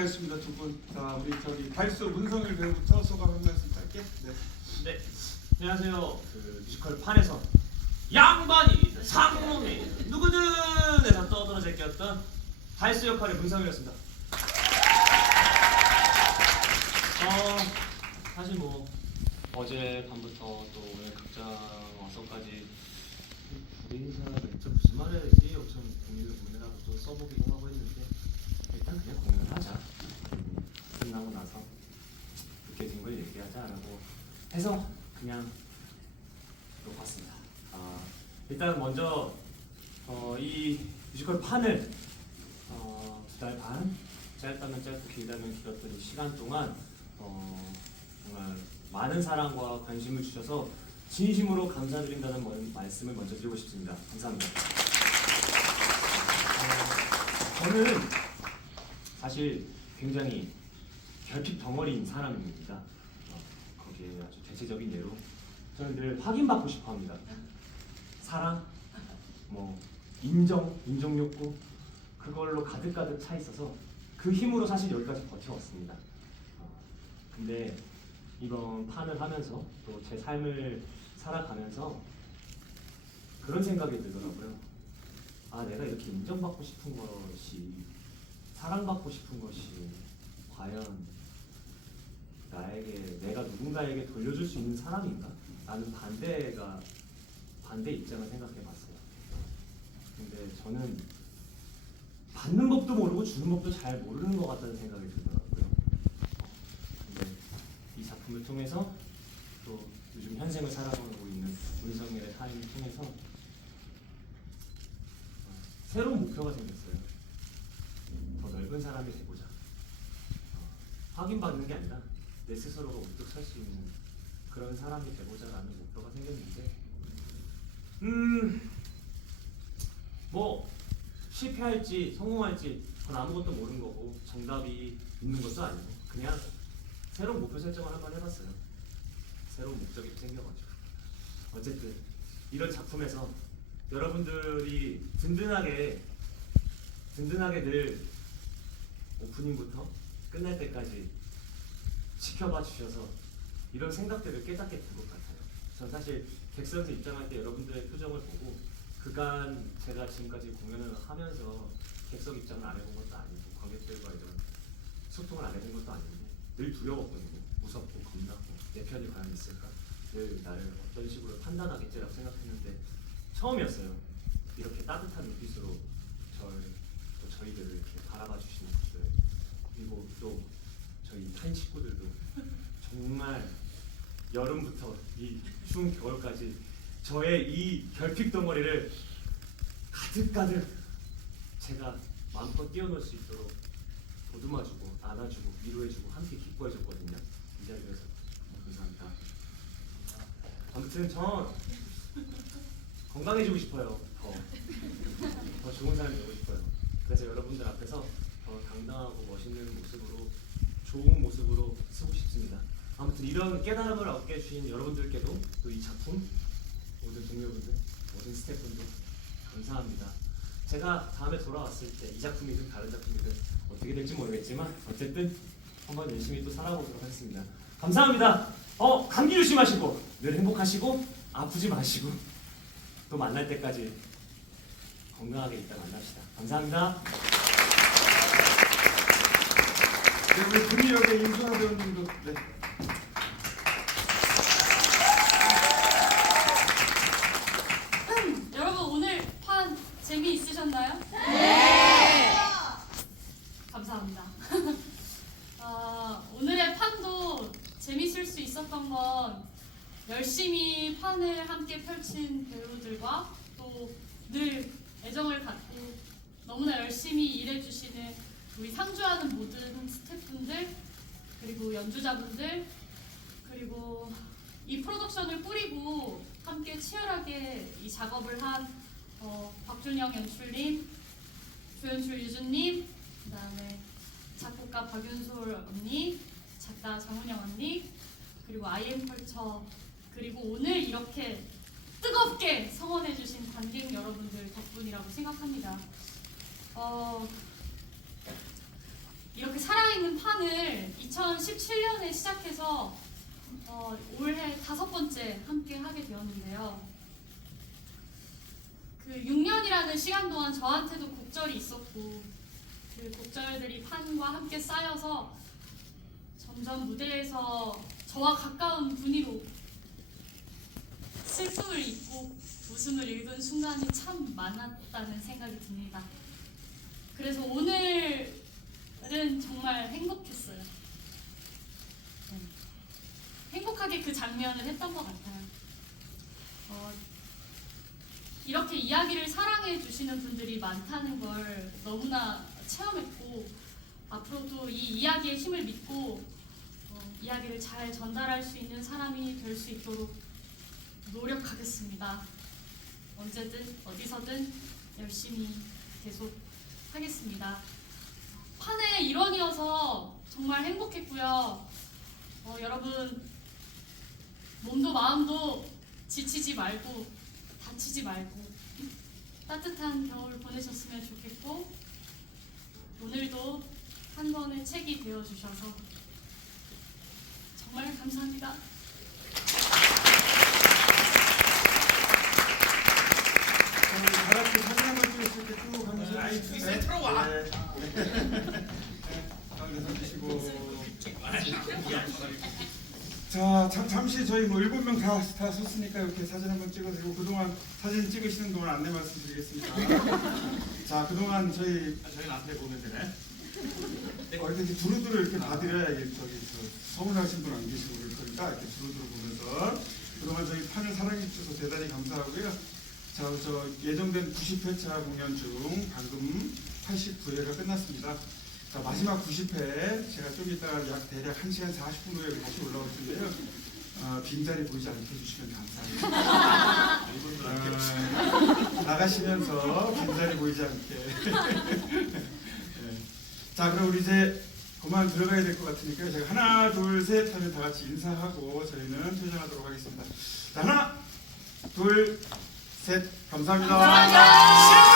하겠습니다 두 분. 자 우리 저기 발수 문성일 배우부터 소감 한 말씀 짧게. 네. 네, 안녕하세요. 그 뮤지컬 판에서 양반이 상놈이 누구든에서 떠들어 제꼈던 발수 역할의 문성이었습니다. 어, 사실 뭐 어제 밤부터 또 오늘 극장 와서까지 인사 멘트 무슨 말해야지 엄청 고민을 고민하고 또 써보기도 하고 했는데 그냥 공연을 하자. 끝나고 나서 느껴진 걸 얘기하자라고 해서 그냥 또 봤습니다. 아, 일단 먼저 어, 이 뮤지컬 판을 어, 두달 반, 짧다면 짧고 길다면 길었던 이 시간 동안 어, 정말 많은 사랑과 관심을 주셔서 진심으로 감사드린다는 먼- 말씀을 먼저 드리고 싶습니다. 감사합니다. 어, 저는 사실 굉장히 결핍 덩어리인 사람입니다. 어, 거기에 아주 대체적인 예로 저는 늘 확인받고 싶어 합니다. 사랑, 뭐 인정, 인정 욕구 그걸로 가득가득 차 있어서 그 힘으로 사실 여기까지 버텨왔습니다. 어, 근데 이번 판을 하면서 또 제 삶을 살아가면서 그런 생각이 들더라고요. 아 내가 이렇게 인정받고 싶은 것이 사랑받고 싶은 것이 과연 나에게 내가 누군가에게 돌려줄 수 있는 사람인가? 나는 반대가 반대 입장을 생각해봤어요. 근데 저는 받는 법도 모르고 주는 법도 잘 모르는 것 같다는 생각이 들더라고요. 근데 이 작품을 통해서 또 요즘 현생을 살아가고 있는 문성일의 삶을 통해서 어, 새로운 목표가 생겼어요. 더 넓은 사람이 되고자. 어, 확인받는 게 아니라 내 스스로가 우뚝 설 수 있는 그런 사람이 되고자라는 목표가 생겼는데, 음, 뭐 실패할지 성공할지 그건 아무것도 모르는 거고 정답이 있는 것도 아니고 그냥 새로운 목표 설정을 한번 해봤어요. 새로운 목적이 생겨가지고 어쨌든 이런 작품에서 여러분들이 든든하게 든든하게 늘 오프닝부터 끝날 때까지 지켜봐 주셔서 이런 생각들을 깨닫게 된 것 같아요. 전 사실 객석에서 입장할 때 여러분들의 표정을 보고 그간 제가 지금까지 공연을 하면서 객석 입장을 안 해본 것도 아니고 관객들과 이런 소통을 안 해본 것도 아닌데 늘 두려웠거든요. 무섭고 겁나고 내 편이 과연 있을까? 늘 나를 어떤 식으로 판단하겠지라고 생각했는데 처음이었어요. 이렇게 따뜻한 눈빛으로 절, 또 저희들을 이렇게 바라봐 주시는 것들 그리고 또 저희 타인 식구들도 정말 여름부터 이 추운 겨울까지 저의 이 결핍 덩어리를 가득가득 제가 마음껏 뛰어놀 수 있도록 보듬어주고 안아주고 위로해주고 함께 기뻐해줬거든요. 이 자리에서 감사합니다. 아무튼 전 건강해지고 싶어요. 더, 더 좋은 사람이 되고 싶어요. 그래서 여러분들 앞에서 더 당당하고 멋있는 모습으로 좋은 모습으로 쓰고 싶습니다. 아무튼 이런 깨달음을 얻게 해주신 여러분들께도 또 이 작품 모든 동료분들, 모든 스태프분들 감사합니다. 제가 다음에 돌아왔을 때 이 작품이든 다른 작품이든 어떻게 될지 모르겠지만 어쨌든 한번 열심히 또 살아보도록 하겠습니다. 감사합니다. 어 감기 조심하시고 늘 행복하시고 아프지 마시고 또 만날 때까지 건강하게 이따 만납시다. 감사합니다. 네, 우리 금이역의 임순아 배우님도 네. 여러분 오늘 판 재미 있으셨나요? 네! 감사합니다. 아, 오늘의 판도 재밌을 수 있었던 건 열심히 판을 함께 펼친 배우들과 또 늘 애정을 갖고 너무나 열심히 일해주시는 우리 상주하는 모든 스태프분들 그리고 연주자분들 그리고 이 프로덕션을 꾸리고 함께 치열하게 이 작업을 한 어, 박준영 연출님, 조연출 유준님, 그 다음에 작곡가 박윤솔 언니, 작가 장훈영 언니, 그리고 IM 컬처 그리고 오늘 이렇게 뜨겁게 성원해주신 관객 여러분들 덕분이라고 생각합니다. 어, 살아있는 판을 2017년에 시작해서 어, 올해 다섯 번째 함께 하게 되었는데요. 그 6년이라는 시간 동안 저한테도 곡절이 있었고 그 곡절들이 판과 함께 쌓여서 점점 무대에서 저와 가까운 분위로 슬픔을 잊고 웃음을 읽은 순간이 참 많았다는 생각이 듭니다. 그래서 오늘은 정말 행복했어요. 네. 행복하게 그 장면을 했던 것 같아요. 어, 이렇게 이야기를 사랑해 주시는 분들이 많다는 걸 너무나 체험했고 앞으로도 이 이야기의 힘을 믿고 어, 이야기를 잘 전달할 수 있는 사람이 될 수 있도록 노력하겠습니다. 언제든 어디서든 열심히 계속 하겠습니다. 판의 일원이어서 정말 행복했고요. 어, 여러분 몸도 마음도 지치지 말고 다치지 말고 따뜻한 겨울 보내셨으면 좋겠고 오늘도 한 권의 책이 되어 주셔서 정말 감사합니다. 자, 우리 다 같이 사진 한번 찍으실 때쭉 하면서 아이, 두 세트로 와. 네. 네. 가운데 서주시고 자 잠, 잠시 저희 뭐 일곱 명 다 다 섰으니까 이렇게 사진 한번 찍어드리고 그동안 사진 찍으시는 동안 안내 말씀드리겠습니다. 자 그동안 저희 저희는 앞에 보면 되네. 어, 이렇게 두루두루 이렇게 봐드려야 이게 저기 저 서운하신 분 안 계시고 그럴 거니까 이렇게 두루두루 보면서 그동안 저희 판을 사랑해 주셔서 대단히 감사하고요. 자, 저 예정된 90회차 공연 중 방금 89회가 끝났습니다. 자, 마지막 90회 제가 좀 이따 약 대략 1시간 40분 후에 다시 올라올 텐데요. 어, 빈자리 보이지 않게 해주시면 감사합니다. 어, 나가시면서 빈자리 보이지 않게. 네. 자, 그럼 우리 이제 그만 들어가야 될 것 같으니까요. 제가 하나, 둘, 셋 하면 다 같이 인사하고 저희는 퇴장하도록 하겠습니다. 자, 하나, 둘, 셋. 감사합니다. 감사합니다.